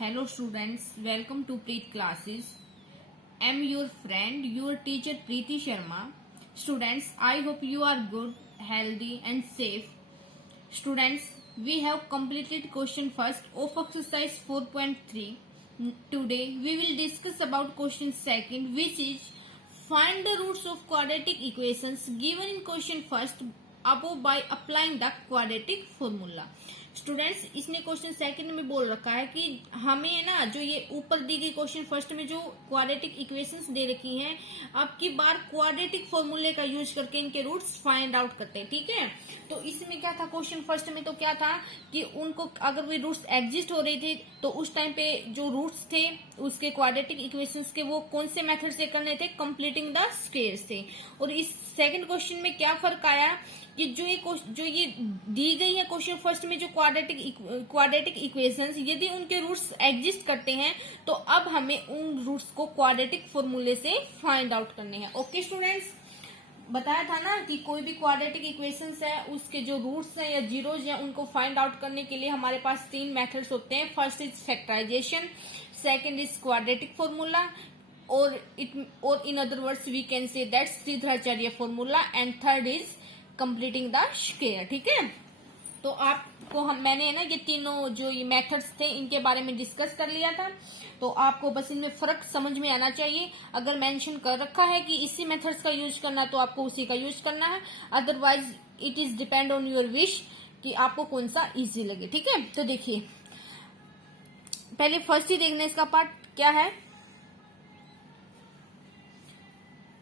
Hello students, welcome to Preet classes. I am your friend, your teacher Preeti Sharma. Students, I hope you are good, healthy and safe. Students, we have completed question first of exercise 4.3. Today we will discuss about question second, which is find the roots of quadratic equations given in question first above by applying the quadratic formula. Students, इसने question second में बोल रखा है कि हमें ना जो ये ऊपर दी गई क्वेश्चन फर्स्ट में जो क्वाड्रेटिक इक्वेशंस दे रखी हैं, अब की बार क्वाड्रेटिक फॉर्मूले का यूज करके इनके रूट्स फाइंड आउट करते हैं। ठीक है, तो इसमें क्या था क्वेश्चन फर्स्ट में, तो क्या था कि उनको अगर वे रूट्स एग्जिस्ट हो रहे थे तो उस टाइम पे जो रूट्स थे उसके क्वाड्रेटिक इक्वेशंस के वो कौन से मेथड से करने थे, कंप्लीटिंग द स्क्वायर्स से। और इस सेकंड क्वेश्चन में क्या फर्क आया कि जो ये दी गई है क्वेश्चन फर्स्ट में जो क्वाड्रेटिक इक्वेशंस, यदि उनके रूट्स एग्जिस्ट करते हैं तो अब हमें उन रूट्स को क्वाड्रेटिक फॉर्मूले से फाइंड आउट करने हैं। ओके स्टूडेंट्स, बताया था ना कि कोई भी क्वाड्रेटिक इक्वेशंस है उसके जो रूट्स हैं या जीरोज हैं उनको फाइंड आउट करने के लिए हमारे पास तीन मेथड्स होते हैं। First is factorization, second is quadratic formula और in other words we can say that's Shridharacharya formula, and third is completing the square. ठीक है, तो आपको मैंने ना ये तीनों जो ये मेथड्स थे इनके बारे में डिस्कस कर लिया था, तो आपको बस इनमें फर्क समझ में आना चाहिए। अगर मेंशन कर रखा है कि इसी मेथड्स का यूज करना है तो आपको उसी का यूज करना है, otherwise it is depend on your wish कि आपको कौन सा इजी लगे। ठीक है, तो देखिए पहले फर्स्ट ही देखने इसका पार्ट क्या है।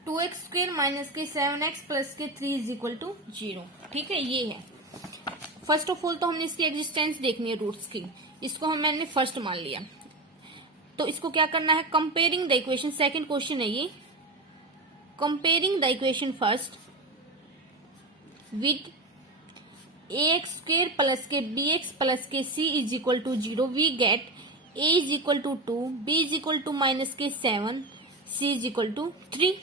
2x² माइनस के 7x प्लस के 3 इज इक्वल टू 0। ठीक है, ये है फर्स्ट ऑफ ऑल। तो हमने इसकी एग्जिस्टेंस देखनी है रूट्स की, इसको मैंने फर्स्ट मान लिया। तो इसको क्या करना है, comparing the equation, second question है ये, comparing the equation first with ax² plus के bx प्लस के c is equal to 0 we get a is equal to 2, b is equal to minus के 7, c इज इक्वल टू 3।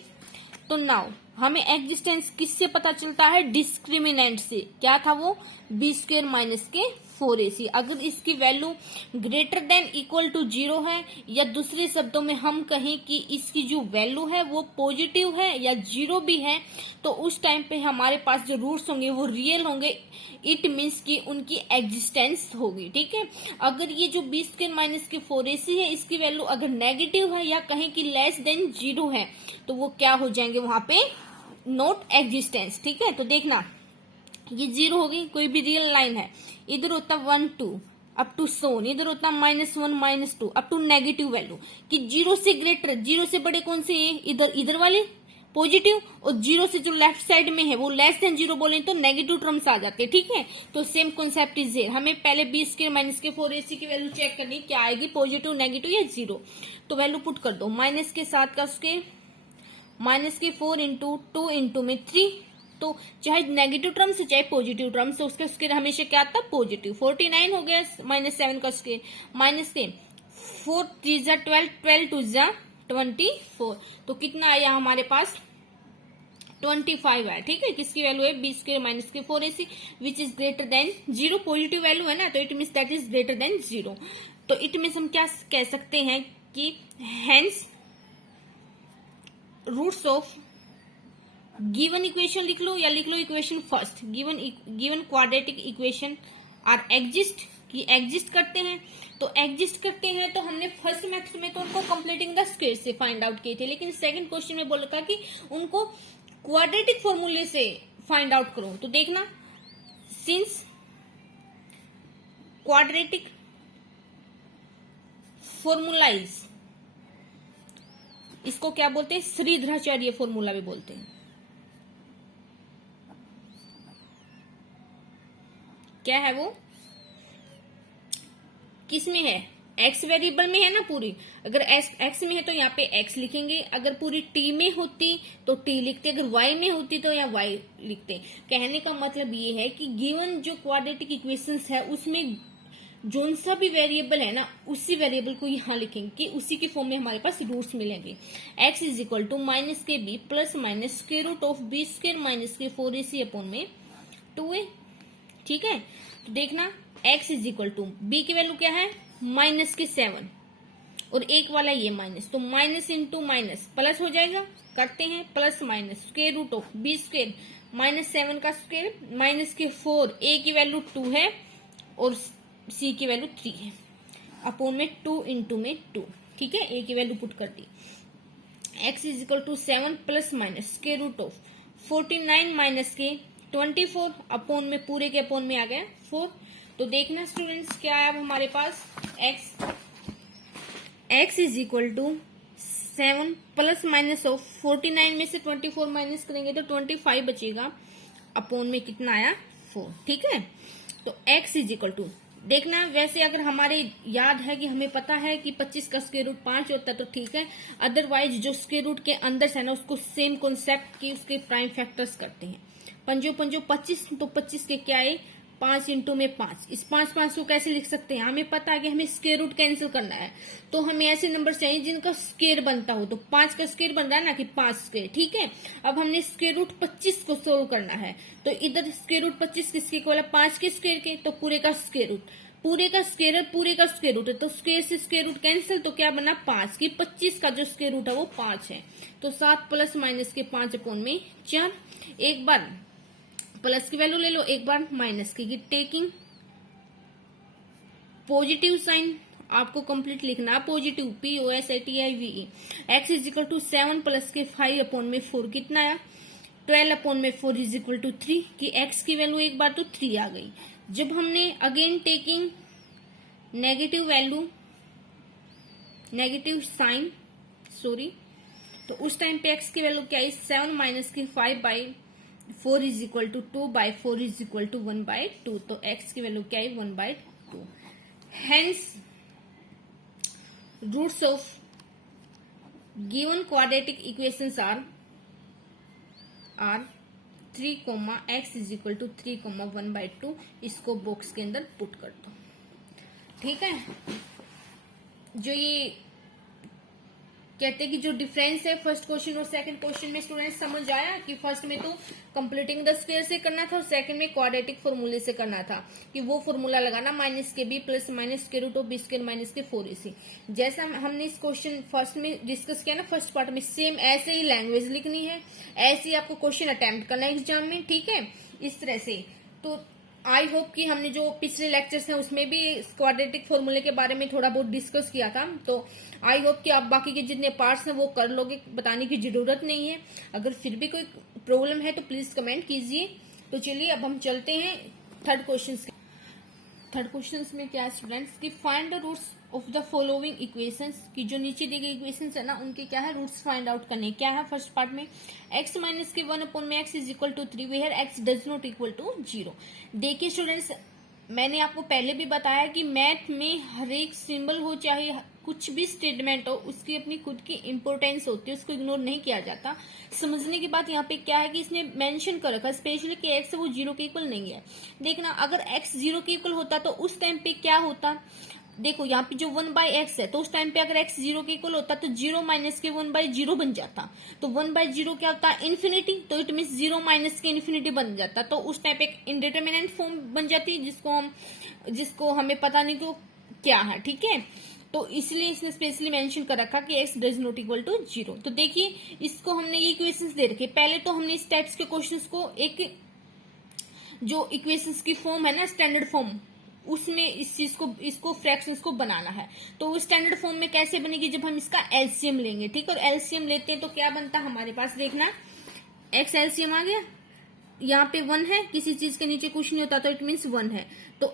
तो now हमें existence किससे पता चलता है, डिस्क्रिमिनेंट से। क्या था वो, b² माइनस के 4ac। अगर इसकी value greater than equal to 0 है, या दूसरे शब्दों में हम कहें कि इसकी जो वैल्यू है वो पॉजिटिव है या 0 भी है, तो उस टाइम पे हमारे पास जो रूट्स होंगे वो रियल होंगे। इट मीन्स कि उनकी एग्जिस्टेंस होगी। ठीक है, अगर ये जो b² माइनस के 4ac है इसकी वैल्यू अगर नेगेटिव है या कहें कि लेस देन 0 है तो वो क्या हो जाएंगे, वहां पे नॉट एग्जिस्टेंस। ठीक है, तो देखना ये 0 होगी, कोई भी रियल लाइन है, इधर होता 1 2 अप टू सोन, इधर होता -1 -2 अप टू नेगेटिव वैल्यू कि 0 से ग्रेटर, 0 से बड़े कौन से है, इधर वाले पॉजिटिव, और 0 से जो लेफ्ट साइड में है वो लेस देन 0 बोले तो नेगेटिव टर्म्स आ जाते हैं। ठीक है, तो सेम कॉन्सेप्ट इज है, हमें पहले b² माइनस के 4ac की वैल्यू चेक करनी, क्या आएगी, पॉजिटिव, नेगेटिव या 0। तो वैल्यू पुट कर दो, माइनस के 7 का स्क्वायर माइनस के 4 इंटू 2 इंटू में 3, तो चाहे नेगेटिव टर्म से चाहे पॉजिटिव टर्म से उसका स्क्वायर हमेशा क्या आता है, पॉजिटिव। 49 हो गया माइनस 7 का स्क्वायर, माइनस के 4 3 जा 12, 12 2 जा 24, तो कितना आया हमारे पास 25 है। ठीक है, किसकी वैल्यू है, b² माइनस के 4ac which is greater than 0, positive value है ना, तो it means that is greater than 0। तो इट मीन्स हम क्या कह सकते हैं कि hence roots of given equation लिख लो या लिख लो equation first, given quadratic equation are exist, कि एग्जिस्ट करते हैं। तो एग्जिस्ट करते हैं तो हमने फर्स्ट मेथड में तो उनको कंप्लीटिंग द स्क्वायर से फाइंड आउट किए थे, लेकिन सेकंड क्वेश्चन में बोल रखा कि उनको क्वाड्रेटिक फॉर्मूले से फाइंड आउट करो। तो देखना, सिंस क्वाड्रेटिक फॉर्मूला इज, इसको क्या बोलते हैं, श्रीधराचार्य फॉर्मूला भी बोलते हैं। क्या है वो, किस में है, एक्स वेरिएबल में है ना पूरी, अगर एक्स में है तो यहाँ पे एक्स लिखेंगे, अगर पूरी टी में होती तो टी लिखते, अगर वाई में होती तो यहाँ वाई लिखते। कहने का मतलब ये है कि गिवन जो क्वाड्रेटिक इक्वेशंस है उसमें जोन सा भी वेरिएबल है ना उसी वेरिएबल को यहाँ लिखेंगे कि उसी के फॉर्म में हमारे पास रूट्स मिलेंगे। x is equal to minus के b plus minus square root of b² minus के 4ac अपॉन में 2a। ठीक है, तो देखना x is equal to b की वैल्यू क्या है माइनस के 7 और एक वाला ये माइनस, तो माइनस इंटू माइनस प्लस हो जाएगा। करते हैं plus minus, square root of B square minus 7 का स्क्वायर माइनस के 4, ए की वैल्यू 2 है और सी की वैल्यू 3 है, अपोन में 2 इंटू में 2, ठीक है, ए की वैल्यू पुट कर दी। X is equal to 7 plus minus square root of 49 minus के 24, अपोन में पूरे के अपोन में आ गया 4। तो देखना स्टूडेंट्स क्या है अब हमारे पास, x is equal to 7 plus minus of 49 में से 24 माइनस करेंगे तो 25 बचेगा, अपोन में कितना आया 4, ठीक है। तो एक्स इज इक्वल टू, देखना वैसे अगर हमारे याद है कि हमें पता है कि 25 का स्क्वायर रूट 5 होता है तो ठीक है, अदरवाइज जो स्क्वायर रूट के अंदर है ना उसको सेम कॉन्सेप्ट की उसके प्राइम फैक्टर्स करते हैं। पंजो पंजो 25, तो 25 के क्या है 5 इंटू में 5, इस 5 को कैसे लिख सकते हैं, हमें पता है कि हमें स्क्वायर रूट कैंसिल करना है, तो हमें ऐसे नंबर चाहिए जिनका स्क्वायर बनता हो, तो 5 का स्क्वायर बन रहा है ना कि 5 स्क्वायर, ठीक है। अब हमने स्क्वायर रूट 25 को सोल्व करना है, तो इधर स्क्वायर रूट 25 किसके इक्वल है 5 के स्क्वायर के, तो पूरे का स्क्वायर रूट, पूरे का स्क्वायर पूरे का स्क्वायर रूट है, तो स्क्वायर से स्क्वायर रूट कैंसिल, तो क्या बना 5 की 25 का जो स्क्वायर रूट है वो 5 है, तो 7 प्लस माइनस के 5 अपोन में 4। एक बार प्लस की वैल्यू ले लो, एक बार माइनस की, टेकिंग पॉजिटिव साइन आपको कंप्लीट लिखना, positive POSITIVE। X is equal to 7 plus के 5 अपोन में 4 कितना आया 12 अपोन में 4 इज इक्वल टू 3 की एक्स की वैल्यू एक बार तो 3 आ गई। जब हमने again taking negative value negative sign sorry, तो उस टाइम पे एक्स की वैल्यू क्या है 7 माइनस की 5 by 4 is equal to 2 by 4 is equal to 1 by 2, तो एक्स की वैल्यू क्या है 1 by 2। Hence roots of given quadratic equations are 3, X is equal to 3, 1 by 2, इसको बॉक्स के अंदर पुट कर दो, ठीक है। जो ये कहते हैं कि जो डिफरेंस है फर्स्ट क्वेश्चन और सेकंड क्वेश्चन में स्टूडेंट समझ आया कि फर्स्ट में तो कंप्लीटिंग द स्क्वायर से करना था और सेकंड में क्वाड्रेटिक फॉर्मूले से करना था, कि वो फॉर्मूला लगाना माइनस के B plus minus square root of B square minus के 4ac। जैसा हमने इस क्वेश्चन फर्स्ट में डिस्कस किया ना फर्स्ट पार्ट में, सेम ऐसे ही लैंग्वेज लिखनी है, ऐसे ही आपको क्वेश्चन अटेम्प्ट करना है एग्जाम में, ठीक है, इस तरह से। तो आई होप कि हमने जो पिछले लेक्चर्स हैं उसमें भी क्वाड्रेटिक फॉर्मूले के बारे में थोड़ा बहुत डिस्कस किया था, तो आई होप कि आप बाकी के जितने पार्ट्स हैं वो कर लोगे, बताने की जरूरत नहीं है। अगर फिर भी कोई प्रॉब्लम है तो प्लीज कमेंट कीजिए। तो चलिए अब हम चलते हैं थर्ड क्वेश्चन में क्या है स्टूडेंट्स की find the roots of the following equations, की जो नीचे दी गई इक्वेशंस है ना उनके क्या है रूट्स फाइंड आउट करने। क्या है फर्स्ट पार्ट में x माइनस के 1 अपॉन में x is equal to 3 where x does not equal to 0। देखिए स्टूडेंट्स, मैंने आपको पहले भी बताया कि मैथ में हर एक सिंबल हो चाहे कुछ भी स्टेटमेंट हो उसकी अपनी खुद की इंपोर्टेंस होती है, उसको इग्नोर नहीं किया जाता। समझने की बात यहाँ पे क्या है कि इसने मेंशन कर रखा है स्पेशली कि x वो 0 के इक्वल नहीं है। देखना अगर x 0 के इक्वल होता तो उस टाइम पे क्या होता, देखो यहाँ पे जो 1 बाई एक्स है तो उस टाइम पे अगर x 0 के इक्वल होता तो 0 माइनस के 1 बाई 0 बन जाता, तो 1 बाई 0 क्या होता है इन्फिनिटी, तो इट मीन 0 माइनस के इन्फिनिटी बन जाता, तो उस टाइप एक इनडिटरमिनेंट फॉर्म बन जाती जिसको हमें पता नहीं क्यों क्या है, ठीक है। तो इसलिए इसने स्पेशली मेंशन कर रखा कि x does not equal to 0। तो देखिए इसको हमने ये इक्वेशंस दे रखे, पहले तो हमने इस टाइप्स के क्वेश्चंस को एक जो इक्वेशंस की फॉर्म है ना स्टैंडर्ड फॉर्म उसमें इस चीज को इसको फ्रैक्शंस को बनाना है। तो वो स्टैंडर्ड फॉर्म में कैसे बनेगी जब हम इसका एलसीएम लेंगे, ठीक है। और एलसीएम लेते हैं तो क्या बनता है हमारे पास, देखना x एलसीएम आ गया, यहाँ पे 1 है, किसी चीज के नीचे कुछ नहीं होता तो इट मीन्स 1 है, तो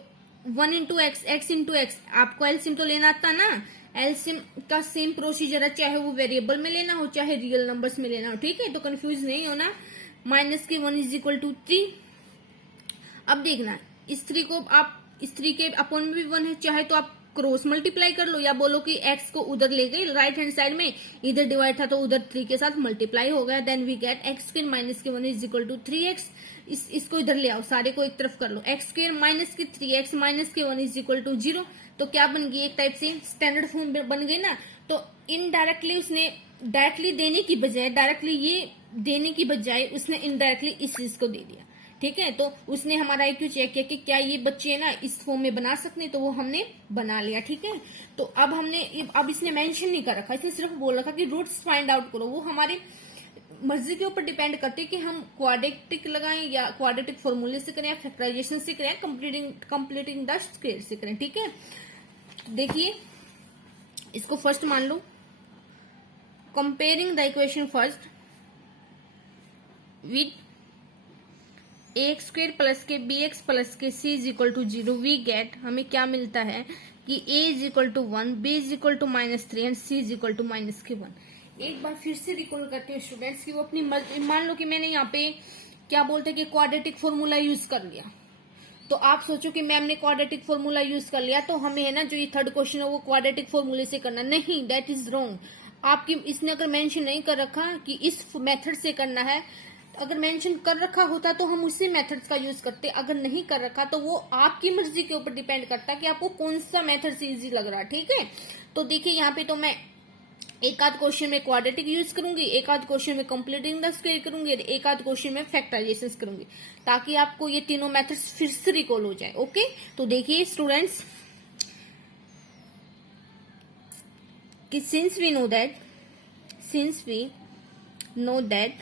1 into x, x into x, आपको एलसीएम तो लेना आता ना, एलसीएम का सेम प्रोसीजर है, चाहे वो वेरिएबल में लेना हो चाहे रियल नंबर्स में लेना हो, ठीक है, तो कंफ्यूज नहीं होना। माइनस के 1 इज इक्वल टू 3। अब देखना इस 3 को आप इस 3 के अपॉन में भी 1 है, चाहे तो आप क्रॉस मल्टीप्लाई कर लो या बोलो कि x को उधर ले गई राइट हैंड साइड में, इधर डिवाइड था तो उधर 3 के साथ मल्टीप्लाई हो गया, then we get x square minus के 1 इज इक्वल टू 3x। इसको इधर ले आओ, सारे को एक तरफ कर लो, x स्क्वायर माइनस के 3x माइनस के 1 इज इक्वल टू 0। तो क्या बन गई, एक टाइप से स्टैंडर्ड फॉर्म बन गई ना। तो इनडायरेक्टली उसने डायरेक्टली देने की बजाय उसने इनडायरेक्टली इस चीज को दे दिया, ठीक है। तो उसने हमारा IQ चेक किया कि क्या ये बच्चे ना इस फॉर्म में बना सकते हैं, तो वो हमने बना लिया। ठीक है। तो अब इसने मेंशन नहीं कर रखा, इसने सिर्फ बोल रखा कि रूट्स फाइंड आउट करो। वो हमारे मर्जी के ऊपर डिपेंड करते हैं कि हम क्वाड्रेटिक लगाएं या क्वाड्रेटिक फॉर्मूले से करें या फैक्टराइजेशन से करें, कंप्लीटिंग द स्क्वायर से करें। ठीक है। देखिए इसको फर्स्ट मान लो, comparing the equation first with ax square plus के bx प्लस के c is equal to 0 we get, हमें क्या मिलता है कि a is equal to 1, b is equal to -3 and c is equal to -1। एक बार फिर से रिकॉल करते हैं स्टूडेंट्स की वो अपनी मान लो कि मैंने यहाँ पे क्या बोलते हैं कि क्वाड्रेटिक फॉर्मूला यूज कर लिया, तो आप सोचो कि मैम ने क्वाड्रेटिक फॉर्मूला यूज कर लिया तो हमें है ना जो ये थर्ड क्वेश्चन है वो क्वाड्रेटिक फॉर्मूले से करना, नहीं, दैट इज रॉन्ग। आपकी इसने अगर मेंशन नहीं कर रखा कि इस मेथड से करना है, अगर मेंशन कर रखा होता तो हम उसी मेथड्स का यूज करते, अगर नहीं कर रखा तो वो आपकी मर्जी के ऊपर डिपेंड करता कि आपको कौन सा मेथड से इजी लग रहा है। ठीक है। तो देखिए यहाँ पे तो मैं एक आध क्वेश्चन में क्वाड्रेटिक यूज करूंगी, एक आध क्वेश्चन में कंप्लीटिंग द स्क्वायर करूंगी, एक आध क्वेश्चन में फैक्टराइजेशन करूंगी, ताकि आपको ये तीनों मेथड्स फिर से रिकॉल हो जाए। ओके। तो देखिए स्टूडेंट्स कि since we know that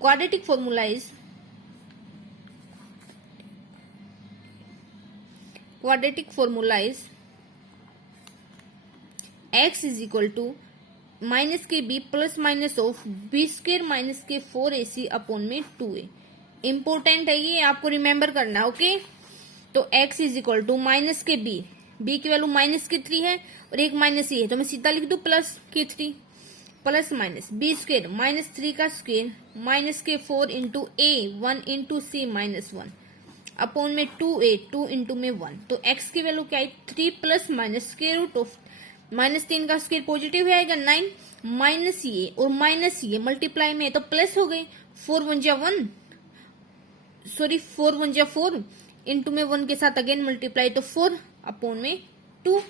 quadratic formula is x is equal to minus के b plus minus of b square minus के 4ac अपॉन में 2a। इंपोर्टेंट है ये, आपको रिमेम्बर करना। ओके। तो x is equal to minus के b की वैल्यू माइनस के 3 है और एक माइनस ये है, तो मैं सीधा लिख दू प्लस के 3 प्लस माइनस b स्क्र -3 का स्क्र माइनस के 4 into a 1 into c -1 upon में 2a 2 इंटू में 1। तो x की वैल्यू क्या है 3 plus minus square root of -3 का स्क्वायर पॉजिटिव आएगा 9 माइनस ये और माइनस ये मल्टीप्लाई में है तो प्लस हो गई 4 1 जा 4 इंटू में 1 के साथ अगेन मल्टीप्लाई तो 4 अपॉन में 2।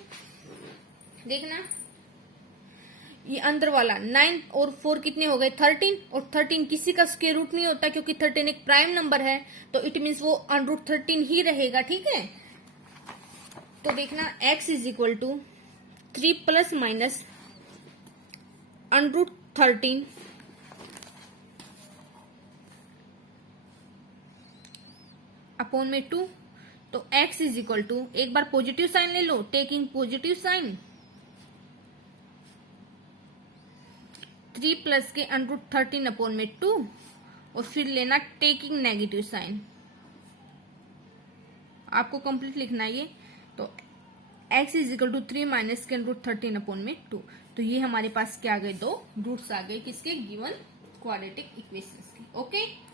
देखना ये अंदर वाला 9 और 4 कितने हो गए 13, और 13 किसी का स्क्वायर रूट नहीं होता क्योंकि 13 एक प्राइम नंबर है, तो इट मीन्स वो √13 ही रहेगा। ठीक है। तो देखना x is equal to 3 plus minus √13 upon में 2। तो x इज इक्वल टू, एक बार पॉजिटिव साइन ले लो, टेकिंग पॉजिटिव साइन 3 प्लस के √13 अपॉन में 2 और फिर लेना टेकिंग नेगेटिव साइन, आपको कंप्लीट लिखना है ये। तो x is equal to 3 minus के √13 अपॉन में 2। तो ये हमारे पास क्या आ गए, दो रूट्स आ गए किसके, गिवन क्वाड्रेटिक इक्वेशंस के। ओके।